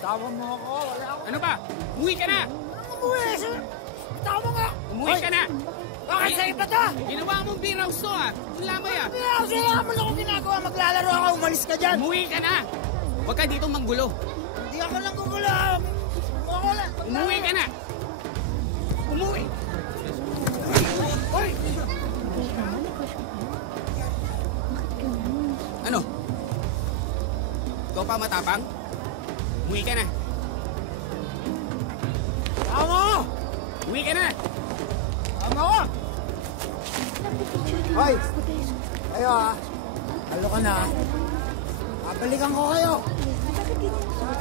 Tawag mo ako. Wala ako. Ano ba? Umuwi ka na! Umuwi! Tawag mo nga! Umuwi ka na! Bakit sa iba to? Ginawa mong beer house to ah! Ang lamay ah! Beer house! Wala naman ako ginagawa. Maglalaro ako. Umalis ka dyan. Umuwi ka na! Huwag ka dito manggulo. Hindi ako lang gugulo. Umuwi ka na! Umuwi! Hoy! Ano? Ikaw pa matapang? Umuwi ka na! Tama! Umuwi ka na! Tama ko! Hoy! Kayo ah! Halo ka na. Babalikan ko kayo.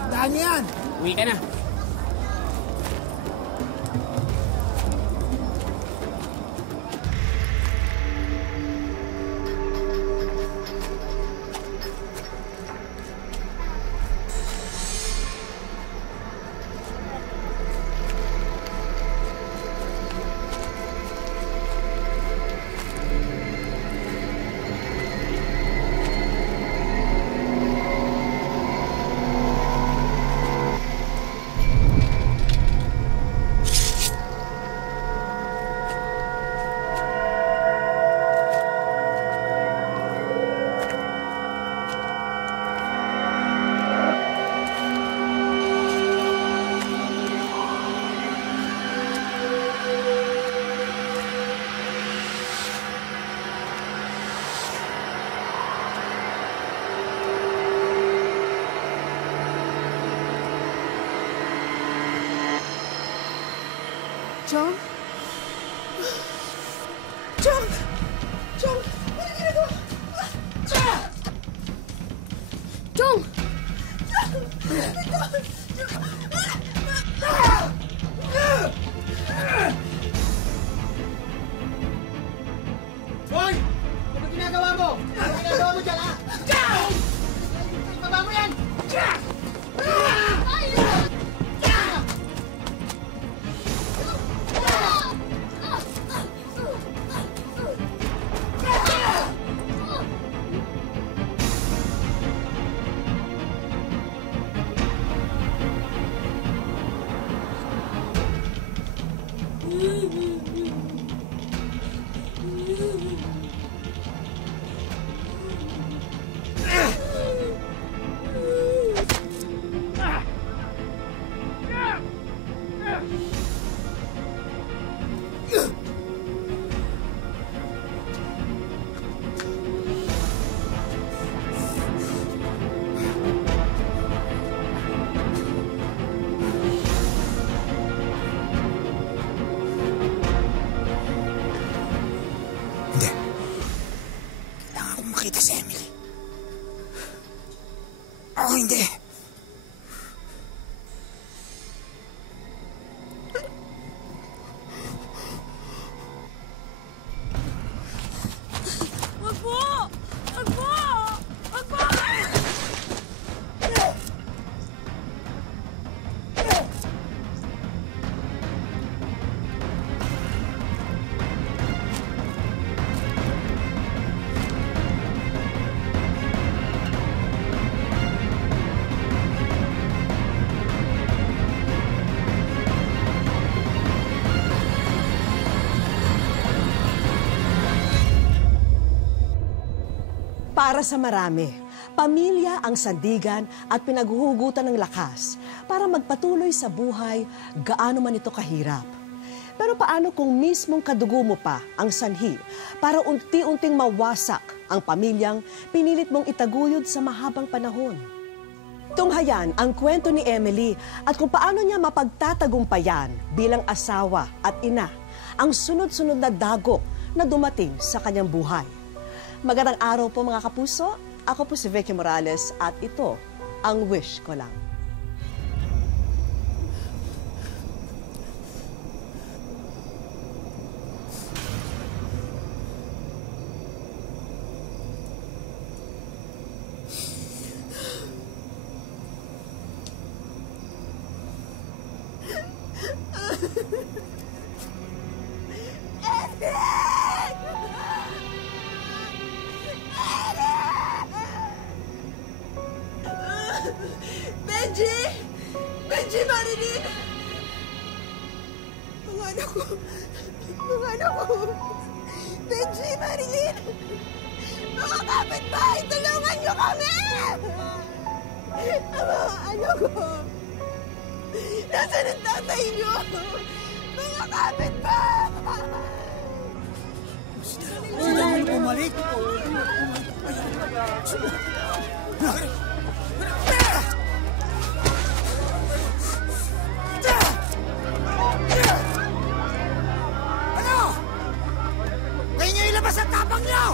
Tandaan niyo yan. Uwi ka na. John? John! John! Ano ginagawa? John! Hoy! Ano ginagawa mo? Ano ginagawa mo dyan, ha? John! Ibaba mo yan! Makita si Emily. Ako hindi. Wag po! Wag po! Wag po! Para sa marami, pamilya ang sandigan at pinaghuhugutan ng lakas para magpatuloy sa buhay gaano man ito kahirap. Pero paano kung mismong kadugo mo pa ang sanhi para unti-unting mawasak ang pamilyang pinilit mong itaguyod sa mahabang panahon? Tunghayan ang kwento ni Emily at kung paano niya mapagtatagumpayan bilang asawa at ina ang sunod-sunod na dagok na dumating sa kanyang buhay. Magandang araw po mga kapuso. Ako po si Vicky Morales at ito ang Wish Ko Lang. Benji! Benji, Marilyn! Mga anak ko! Mga anak ko! Benji, Marilyn! Mga kapitbahay, tulungan niyo kami! Ang mga anak ko! Nasaan ang tatay niyo? Mga kapitbahay! Sila mo bumalik. Ano? Kayo niyo ilabas ang tapang niyo!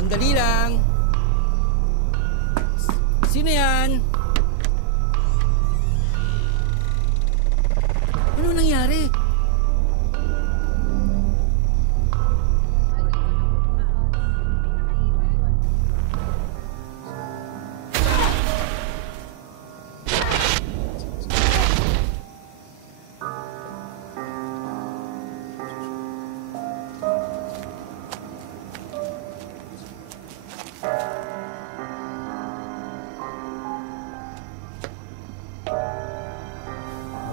Sandali lang. Sino yan? Ano nangyari?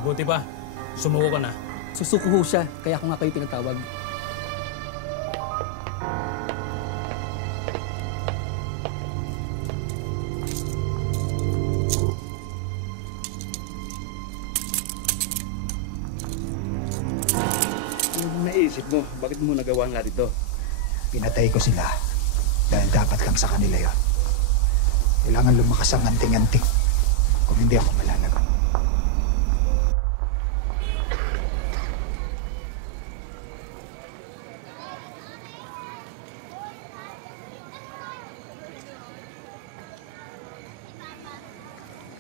Mabuti pa. Sumuko ka na. Susuko ho siya, kaya ako nga kayo tinatawag. Ano naisip mo? Bakit mo nagawa nga dito? Pinatay ko sila dahil dapat lang sa kanila yon. Kailangan lumakas ang anting-anting kung hindi ako malalagot.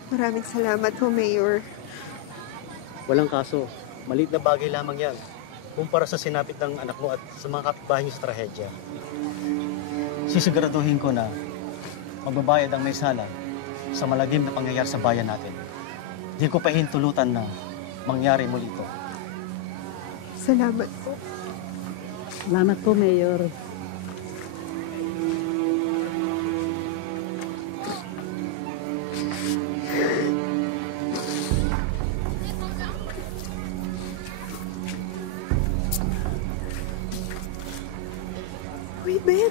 Maraming salamat po, Mayor. Walang kaso. Maliit na bagay lamang yan. Kumpara sa sinapit ng anak mo at sa mga kapitbahay niyo sa trahedya. Sisiguraduhin ko na magbabayad ang may sala sa malagim na pangyayari sa bayan natin. Di ko pahintulutan na mangyari muli ito. Salamat po. Salamat po, Mayor. Uy, Ben!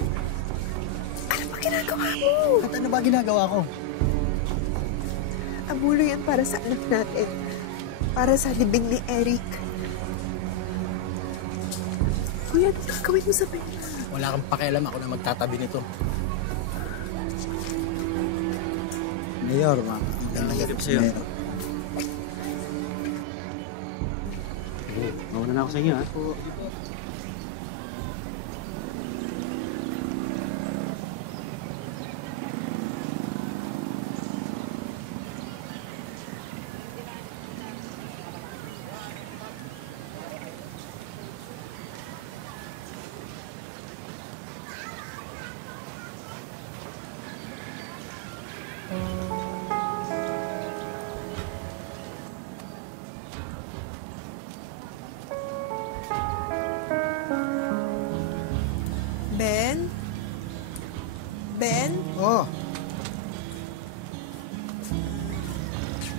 Ano ba ginagawa mo? At ano ba ginagawa ko? Abulo yan para sa anak natin. Para sa libing ni Eric. Kuya, ano gagawin mo sa Ben? Wala kang pakialam, ako na magtatabi nito. Mayor, ma'am. Gandang gabi sa'yo. Mauna na ako sa inyo, ha? Ben? Ben? Oh,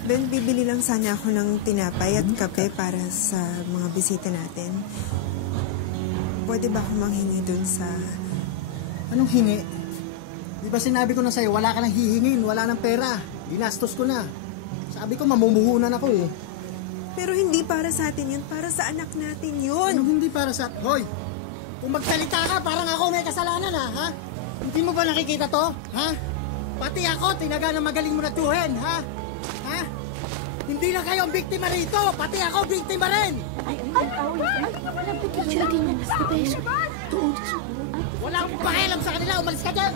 Ben, bibili lang sana ako ng tinapay at kape para sa mga bisita natin. Pwede ba ako manghingi dun sa... anong hingi? Di ba sinabi ko na sa'yo, wala ka nang hihingin, wala nang pera. Ginastos ko na. Sabi ko, mamumuhunan ako eh. Pero hindi para sa atin yun, para sa anak natin yun. Anong hindi para sa... Hoy! Kung magsalita ka, parang ako may kasalanan ha? Hindi mo ba nakikita to? Ha? Pati ako, tinaga na magaling mo na tuhin, ha? Ha? Hindi lang kayo ang biktima rito, pati ako biktima rin! Wala akong pakialam sa kanila, umalis ka dyan!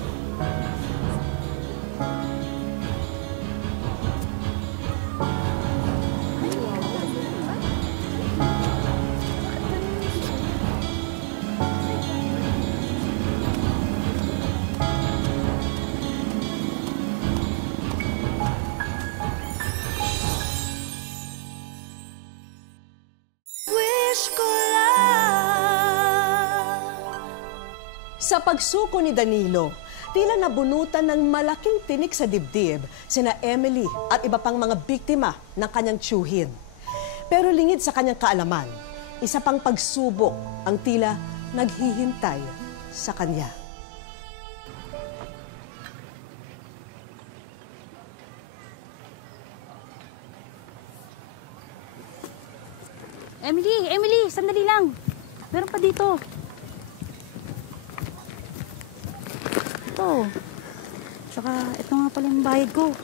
Sa pagsuko ni Danilo, tila nabunutan ng malaking tinik sa dibdib sina Emily at iba pang mga biktima ng kanyang tiyuhin. Pero lingid sa kanyang kaalaman, isa pang pagsubok ang tila naghihintay sa kanya. Emily, sandali lang. Meron pa dito. Ito. Tsaka ito nga pala yung bayad ko.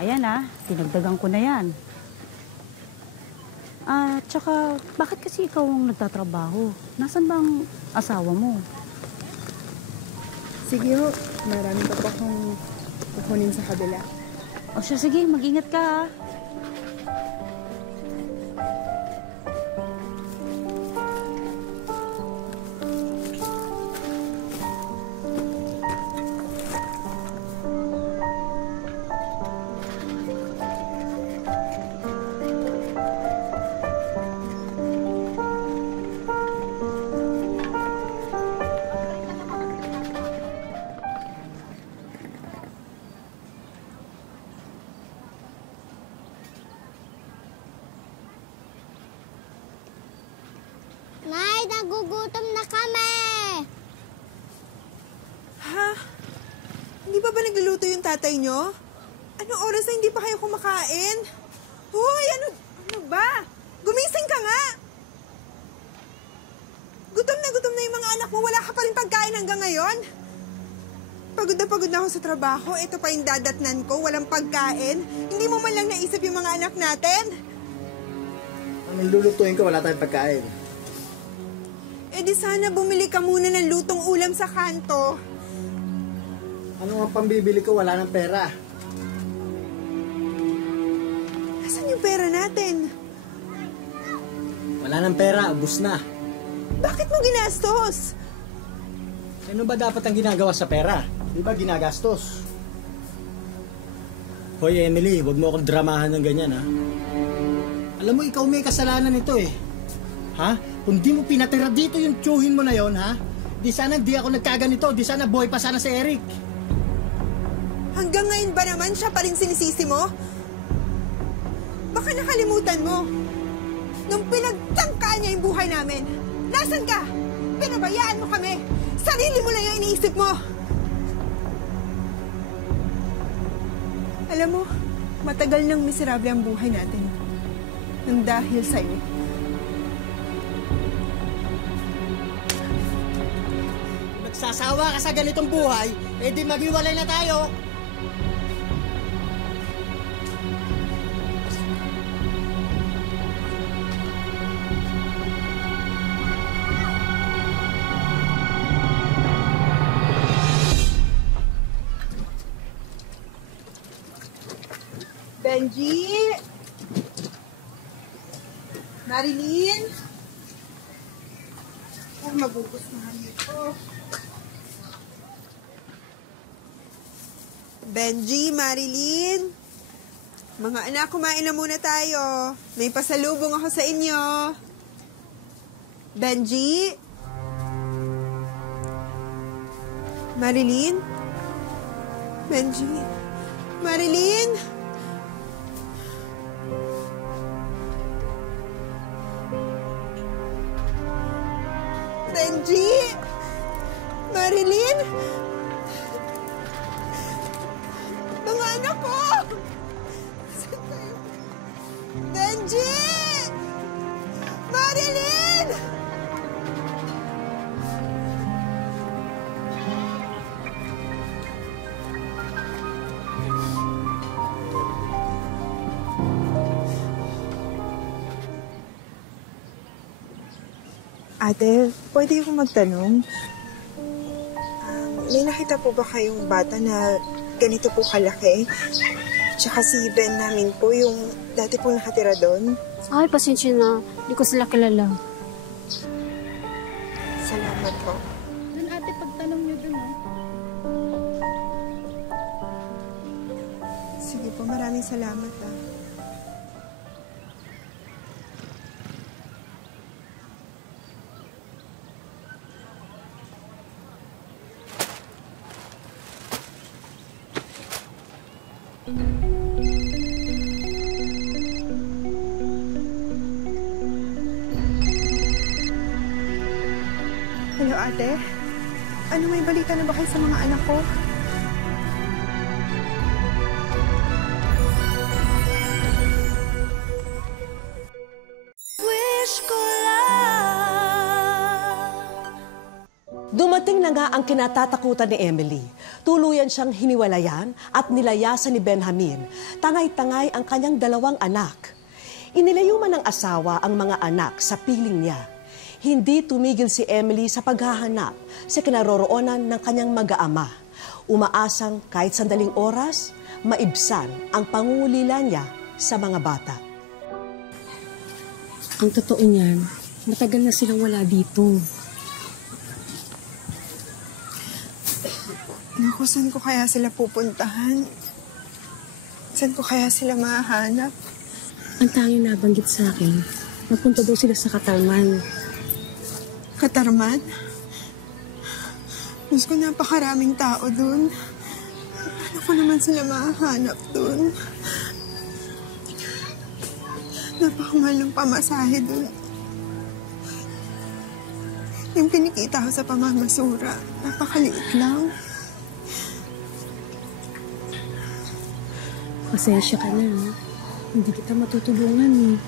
Ayan dinagdagan ko na yan. Tsaka bakit kasi ikaw ang nagtatrabaho? Nasaan bang asawa mo? Sige ho, marami pa po akong kukunin sa kabila. O siya, sige, mag-ingat ka ha. Nay, nagugutom na kami! Ha? Hindi ba nagluluto yung tatay nyo? Anong oras na hindi pa kayo kumakain? Hoy, ano ba? Gumising ka nga! Gutom na yung mga anak mo. Wala ka pa rin pagkain hanggang ngayon. Pagod na ako sa trabaho. Ito pa yung dadatnan ko. Walang pagkain. Hindi mo man lang naisip yung mga anak natin. Ang lulutuin ko, wala tayong pagkain. Eh di sana bumili ka muna ng lutong ulam sa kanto. Ano ang pambibili ko? Wala ng pera. Nasaan yung pera natin? Wala ng pera, ubus na. Bakit mo ginastos? Ano ba dapat ang ginagawa sa pera? Di ba ginagastos? Hoy Emily, wag mo akong dramahan ng ganyan ha. Alam mo, ikaw may kasalanan nito eh. Ha? Kung di mo pinatira dito yung tiyuhin mo na yon, ha? Di sana di ako nagkaganito, di sana buhay pa sana si Eric. Hanggang ngayon ba naman siya pa rin sinisisi mo? Baka nakalimutan mo. Nung pinagtangkaan niya yung buhay namin, nasan ka? Pinabayaan mo kami. Sarili mo lang yung iniisip mo. Alam mo, matagal nang miserable ang buhay natin. Nang dahil sa'yo. Nagsasawa ka sa ganitong buhay, eh di maghiwalay na tayo. Benji! Marilyn! Mabubos na ito. Benji, Marilyn! Mga anak, kumain na muna tayo. May pasalubong ako sa inyo. Benji? Marilyn? Benji? Marilyn? Benji? Marilyn? Mga anak ko! Saan kayo? Benji! Marilyn! Ate, pwede akong magtanong? May nakita po ba kayong bata na ganito po kalaki? Tsaka si Ben namin po, yung dati po nakatira doon. Ay, pasensya na. Hindi ko sila kilala. Salamat po. Doon ate, pagtanong niyo doon, Sige po, maraming salamat ah. Hello, ate. Ano, may balita na ba kayo sa mga anak ko? Dumating na nga ang kinatatakutan ni Emily. Tuluyan siyang hiniwalayan at nilayasan ni Benjamin. Tangay-tangay ang kanyang 2 anak. Inilayo man ng asawa ang mga anak sa piling niya. Hindi tumigil si Emily sa paghahanap sa kinaroroonan ng kanyang mag-aama. Umaasang kahit sandaling oras, maibsan ang pangungulila niya sa mga bata. Ang totoo niyan, matagal na silang wala dito. Naku, saan ko kaya sila pupuntahan? Saan ko kaya sila mahahanap? Ang tanging nabanggit sa akin, mapunta daw sila sa Katarman. Katarman? Diyos ko, napakaraming tao dun. Paano ko naman sila mahahanap dun? Napakamahal ng pamasahe dun. Yung pinikita ko sa pamamasura, napakaliit lang. Pasensya ka na, ha? Hindi kita matutulungan, eh.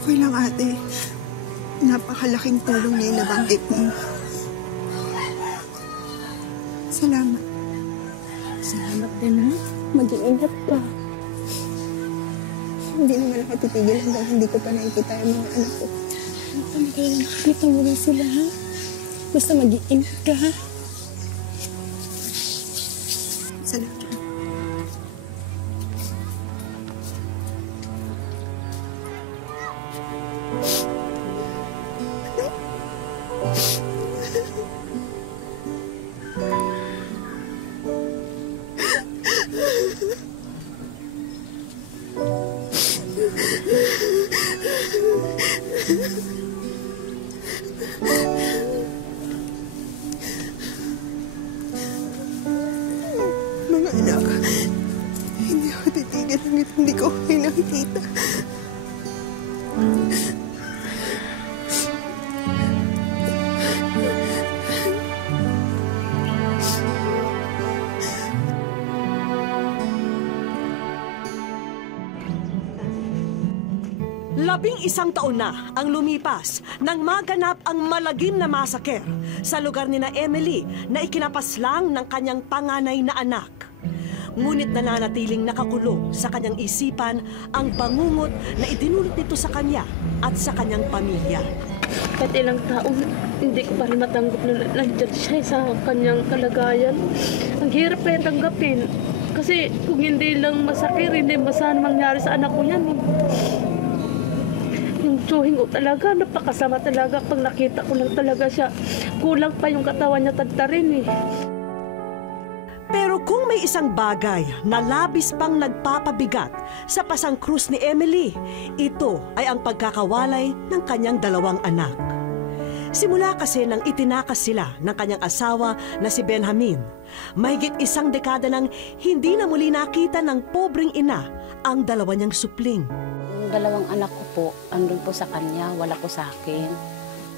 Okay lang, ate. Napakalaking tulong na yung nabanggit mo. Salamat. Salamat din, ha? Mag-iingat ka. Hindi naman ako titigil hanggang hindi ko pa nakikita yung mga anak ko. Nakita mo rin sila, ha? Basta mag-iingat ka, ha? Salamat. Mga anak, hindi ako titigil hanggang hindi ko kayo nakikita. Labing-1 taon na ang lumipas nang maganap ang malagim na masaker sa lugar ni na Emily na ikinapaslang ng kanyang panganay na anak. Ngunit nananatiling nakakulong sa kanyang isipan ang bangungot na idinulot nito sa kanya at sa kanyang pamilya. Kahit ilang taon, hindi ko pa rin matanggap na nandiyan siya sa kanyang kalagayan. Ang hirap kaya tanggapin. Kasi kung hindi lang masakir, hindi masaan mangyari sa anak ko yan. Yung tsuhing ko talaga, napakasama talaga. Pag nakita ko lang talaga siya, kulang pa yung katawan niya tagtarin. Pero kung may isang bagay na labis pang nagpapabigat sa pasangkrus ni Emily, ito ay ang pagkakawalay ng kanyang 2 anak. Simula kasi nang itinakas sila ng kanyang asawa na si Benjamin, mahigit 1 dekada nang hindi na muli nakita ng pobreng ina ang 2 niyang supling. Yung 2 anak ko po, andun po sa kanya, wala po sa akin.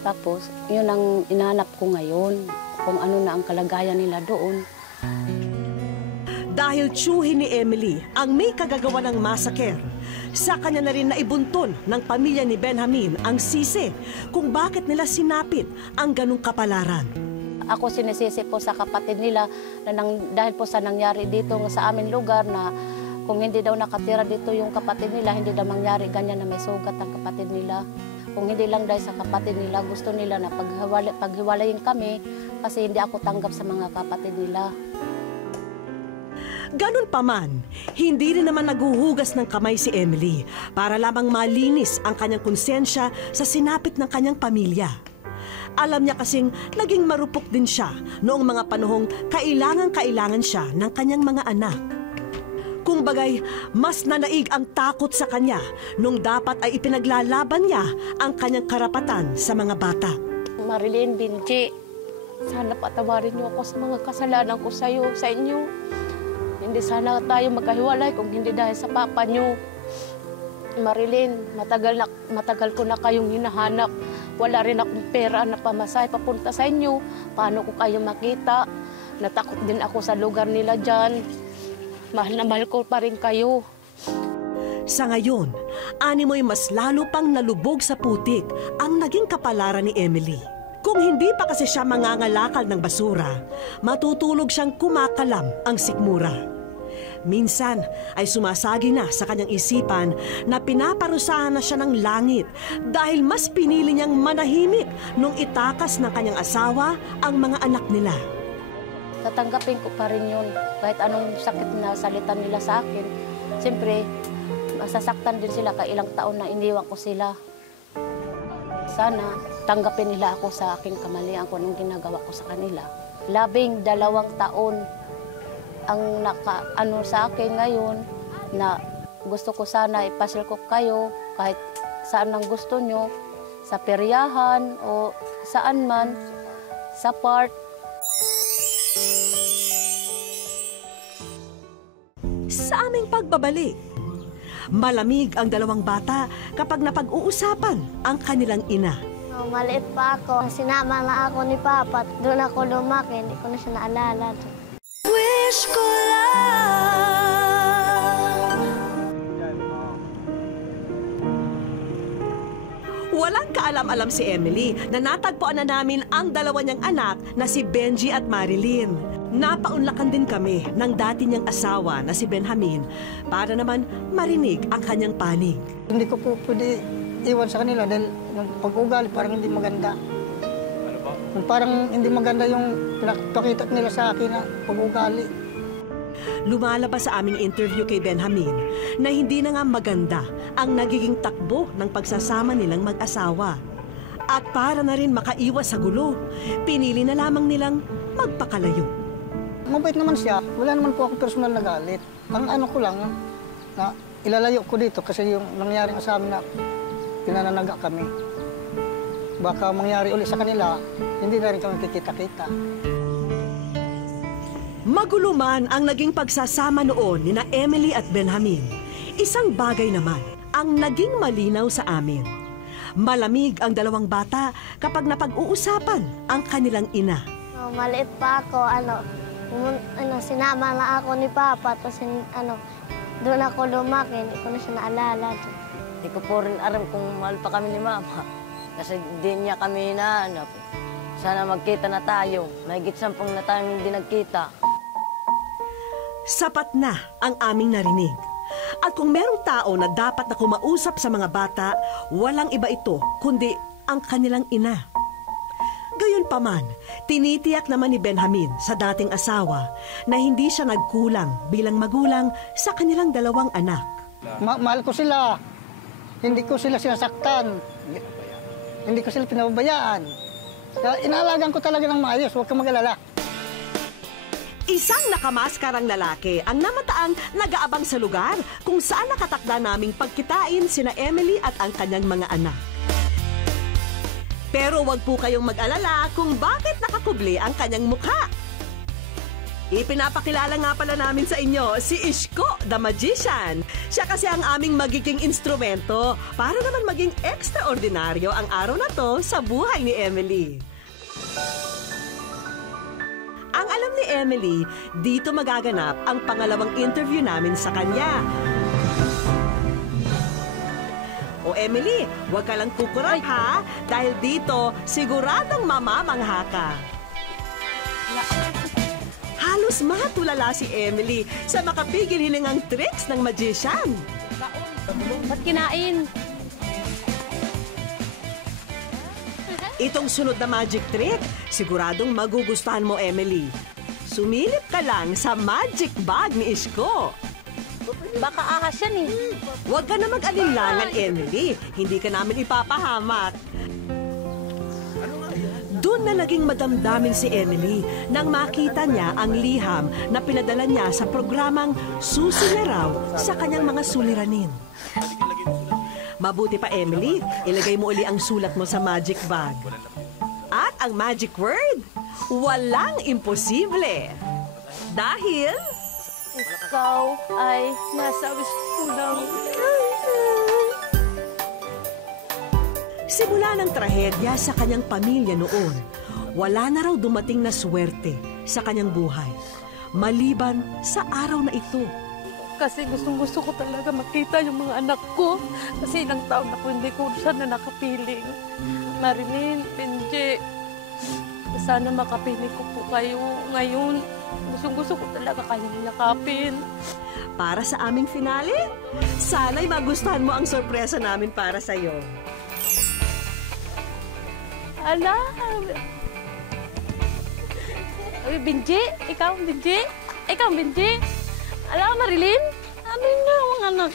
Tapos, yun ang inanap ko ngayon, kung ano na ang kalagayan nila doon. Dahil tiyuhin ni Emily ang may kagagawa ng masaker, sa kanya na rin naibunton ng pamilya ni Benjamin ang sisi kung bakit nila sinapit ang ganong kapalaran. Ako sinisisi po sa kapatid nila na dahil po sa nangyari dito sa aming lugar na Kung hindi daw nakatira dito yung kapatid nila, hindi daw mangyari ganyan na may sugat ang kapatid nila. Kung hindi lang dahil sa kapatid nila, gusto nila na paghiwalayin kami kasi hindi ako tanggap sa mga kapatid nila. Ganun pa man, hindi rin naman naguhugas ng kamay si Emily para lamang malinis ang kanyang konsensya sa sinapit ng kanyang pamilya. Alam niya kasing naging marupok din siya noong mga panahong kailangan siya ng kanyang mga anak. Kung bagay, mas nanaig ang takot sa kanya nung dapat ay ipinaglalaban niya ang kanyang karapatan sa mga bata. Marilyn, Benji, sana patawarin niyo ako sa mga kasalanan ko sa inyo. Hindi sana tayo magkahiwalay kung hindi dahil sa papa niyo. Marilyn, matagal ko na kayong hinahanap. Wala rin akong pera na pamasahe papunta sa inyo. Paano ko kayo makita? Natakot din ako sa lugar nila dyan. Mahal na mahal ko pa rin kayo. Sa ngayon, animoy mas lalo pang nalubog sa putik ang naging kapalaran ni Emily. Kung hindi pa kasi siya mangangalakal ng basura, matutulog siyang kumakalam ang sikmura. Minsan ay sumasagi na sa kanyang isipan na pinaparusahan na siya ng langit dahil mas pinili niyang manahimik nung itakas ng kanyang asawa ang mga anak nila. Tatanggapin ko pa rin yun kahit anong sakit na salita nila sa akin. Siyempre, masasaktan din sila kaya ilang taon na iniwan ko sila. Sana tanggapin nila ako sa aking kamalian kung anong ginagawa ko sa kanila. 12 taon ang nakaano sa akin ngayon na gusto ko sana ipasyal ko kayo kahit saan ang gusto nyo, sa peryahan o saan man, sa park. Sa aming pagbabalik, malamig ang dalawang bata kapag napag-uusapan ang kanilang ina. Maliit pa ako, sinama na ako ni Papa, doon ako lumaki, hindi ko na siya naalala. Wish ko lang. Walang kaalam-alam si Emily na natagpuan na namin ang dalawa niyang anak na si Benji at Marilyn. Napaunlakan din kami ng dati niyang asawa na si Benjamin para naman marinig ang kanyang panig. Hindi ko po pwede iwan sa kanila dahil yung pag-ugali parang hindi maganda. Ano ba? Parang hindi maganda yung pinakita nila sa akin na pag-ugali. Lumalabas sa aming interview kay Benjamin na hindi na nga maganda ang nagiging takbo ng pagsasama nilang mag-asawa. At para na rin makaiwas sa gulo, pinili na lamang nilang magpakalayo. Mabait naman siya. Wala naman po ako personal na galit. Ang ano ko lang, na ilalayo ko dito kasi yung nangyaring sa amin na pinananaga kami. Baka mangyari ulit sa kanila, hindi na rin kami kikita-kita. Magulo man ang naging pagsasama noon ni na Emily at Benjamin, isang bagay naman ang naging malinaw sa amin. Malamig ang dalawang bata kapag napag-uusapan ang kanilang ina. Maliit pa ako, sinama na ako ni Papa, tapos doon ako lumaki, hindi ko na siya naalala. Hindi ko po rin alam kung mahal pa kami ni Mama. Kasi di niya kami hinahanap. Sana magkita na tayo. Mahigit 10 na tayong hindi nagkita. Sapat na ang aming narinig. At kung merong tao na dapat na kumausap sa mga bata, walang iba ito kundi ang kanilang ina. Gayunpaman, tinitiyak naman ni Benjamin sa dating asawa na hindi siya nagkulang bilang magulang sa kanilang dalawang anak. Mahal ko sila. Hindi ko sila sinasaktan. Hindi ko sila pinababayaan. Inaalagaan ko talaga ng maayos. Huwag kang mag-alala. Isang nakamaskarang lalaki ang namataang nag-aabang sa lugar kung saan nakatakda naming pagkitain sina Emily at ang kanyang mga anak. Pero wag po kayong mag-alala kung bakit nakakubli ang kanyang mukha. Ipinapakilala nga pala namin sa inyo si Ishko, the Magician. Siya kasi ang aming magiging instrumento para naman maging extraordinaryo ang araw na to sa buhay ni Emily. Ang alam ni Emily, dito magaganap ang pangalawang interview namin sa kanya. O Emily, huwag ka lang kukurap ha, dahil dito siguradong mamamangha ka. Halos matulala si Emily sa makapigil hiningang tricks ng magician. Ba't kinain? Itong sunod na magic trick, siguradong magugustuhan mo, Emily. Sumilip ka lang sa magic bag ni Isko. Baka ahas yan eh. Huwag ka na mag-alinlangan, Emily. Hindi ka namin ipapahamak. Doon na naging madamdamin si Emily nang makita niya ang liham na pinadala niya sa programang Susi na raw sa kanyang mga suliranin. Mabuti pa, Emily, ilagay mo uli ang sulat mo sa magic bag. At ang magic word, walang imposible. Dahil ikaw ay nasa wish lang. simula ng trahedya sa kanyang pamilya noon, wala na raw dumating na swerte sa kanyang buhay, maliban sa araw na ito. Kasi gustong-gusto ko talaga makita yung mga anak ko. Kasi ilang taon ako hindi ko sana nakapiling. Marilyn, Benji, sana makapili ko po kayo ngayon. Gustong-gusto ko talaga kayo yakapin. Para sa aming finale, sana'y magustuhan mo ang sorpresa namin para sa'yo. Ala! Benji, ikaw, Benji? Ikaw, Benji? Alam, Marilyn? Ano na ang anak?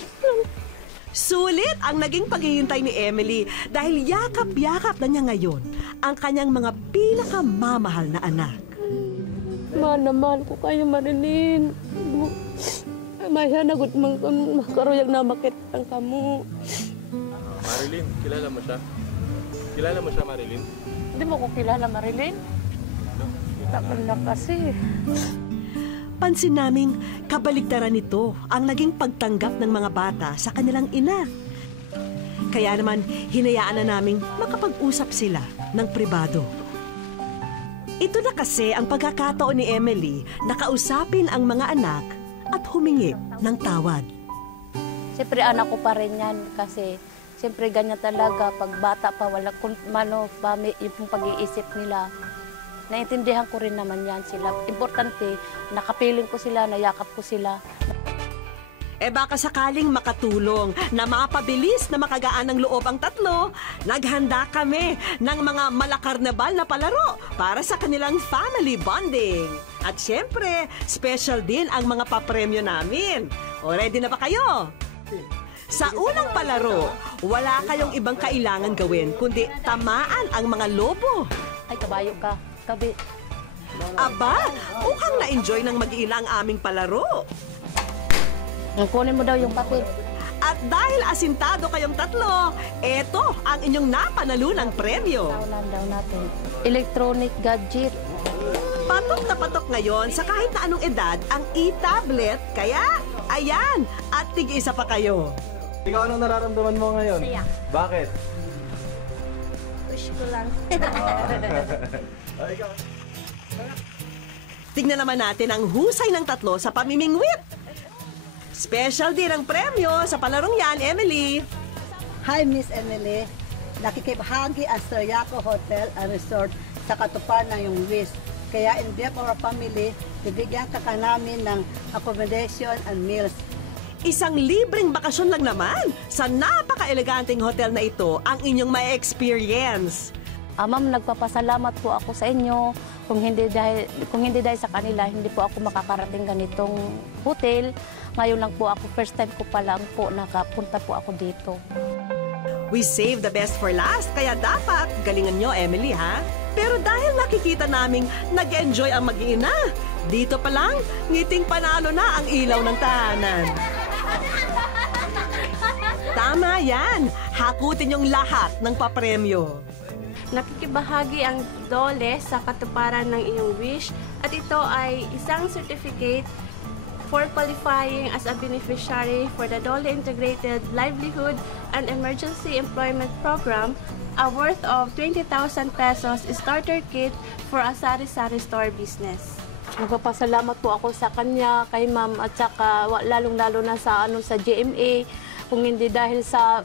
Sulit ang naging paghihintay ni Emily dahil yakap-yakap na niya ngayon ang kanyang mga pinakamamahal na anak. Mahal ko kayo, Marilyn. Maya nagot makaroyag na makit ang kamu. Marilyn, kilala mo siya? Kilala mo siya, Marilyn? Hindi mo ko kilala, Marilyn? Takal na kasi. Pansin naming kabaligtaran nito ang naging pagtanggap ng mga bata sa kanilang ina. Kaya naman, hinayaan na naming makapag-usap sila ng pribado. Ito na kasi ang pagkakataon ni Emily na kausapin ang mga anak at humingi ng tawad. Siyempre anak ko pa rin yan kasi siyempre ganyan talaga pag bata pa wala kung yung pag-iisip nila. Naintindihan ko rin naman yan sila. Importante, nakapiling ko sila, nayakap ko sila. Baka sakaling makatulong na mapabilis na makagaan ng loob ang tatlo, naghanda kami ng mga malakarnabal na palaro para sa kanilang family bonding. At syempre, special din ang mga papremyo namin. O ready na ba kayo? Sa unang palaro, wala kayong ibang kailangan gawin kundi tamaan ang mga lobo. Ay, kabayo ka. Kabi. Aba, mukhang na-enjoy ng mag-iina ang aming palaro. Kunin mo daw yung papel. At dahil asintado kayong tatlo, eto ang inyong napanalunang premyo. Tawanan daw natin. Electronic gadget. Patok na patok ngayon sa kahit na anong edad ang e-tablet. Kaya, ayan, at tig-isa pa kayo. Ikaw, anong nararamdaman mo ngayon? Saya. Bakit? Wish ko lang. Tignan naman natin ang husay ng tatlo sa pamimingwit. Special din ang premyo sa palarong yan, Emily. Hi, Miss Emily. Nakikibahagi ang Sariaco Hotel and Resort sa katuparan ng iyong wish. Kaya in behalf of our family, bibigyan ka namin ng accommodation and meals. Isang libreng bakasyon lang naman sa napaka-eleganteng hotel na ito ang inyong may experience. Ma'am, nagpapasalamat po ako sa inyo. Kung hindi dahil sa kanila, hindi po ako makakarating ganitong hotel. Ngayon lang po ako, first time ko pa lang po nakapunta po ako dito. We save the best for last, kaya dapat galingan nyo, Emily, ha? Pero dahil nakikita naming nag-enjoy ang mag-iina, dito pa lang, ngiting panalo na ang ilaw ng tahanan. Tama yan! Hakutin yung lahat ng papremyo. Nakikibahagi ang DOLE sa katuparan ng iyong wish at ito ay isang certificate for qualifying as a beneficiary for the DOLE Integrated Livelihood and Emergency Employment Program, a worth of 20,000 pesos starter kit for a sari-sari store business. Nagpapasalamat po ako sa kanya, kay ma'am at saka lalong-lalo na sa sa GMA. Kung hindi dahil sa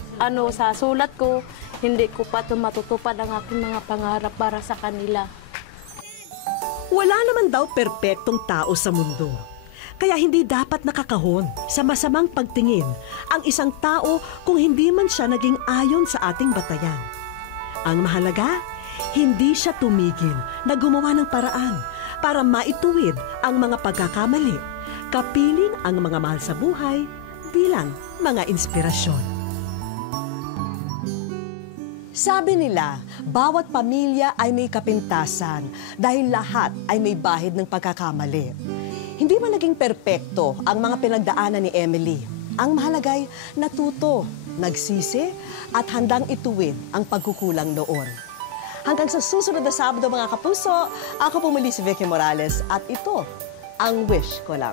sa sulat ko, hindi ko pa matutupad ang aking mga pangarap para sa kanila. Wala naman daw perpektong tao sa mundo. Kaya hindi dapat nakakahon sa masamang pagtingin ang isang tao kung hindi man siya naging ayon sa ating batayan. Ang mahalaga, hindi siya tumigil na gumawa ng paraan para maituwid ang mga pagkakamali, kapiling ang mga mahal sa buhay bilang mga inspirasyon. Sabi nila, bawat pamilya ay may kapintasan dahil lahat ay may bahid ng pagkakamali. Hindi man naging perpekto ang mga pinagdaanan ni Emily. Ang mahalagay, natuto, nagsisi, at handang ituwid ang pagkukulang noon. Hanggang sa susunod na Sabado mga kapuso, ako po muli si Vicky Morales at ito ang wish ko lang.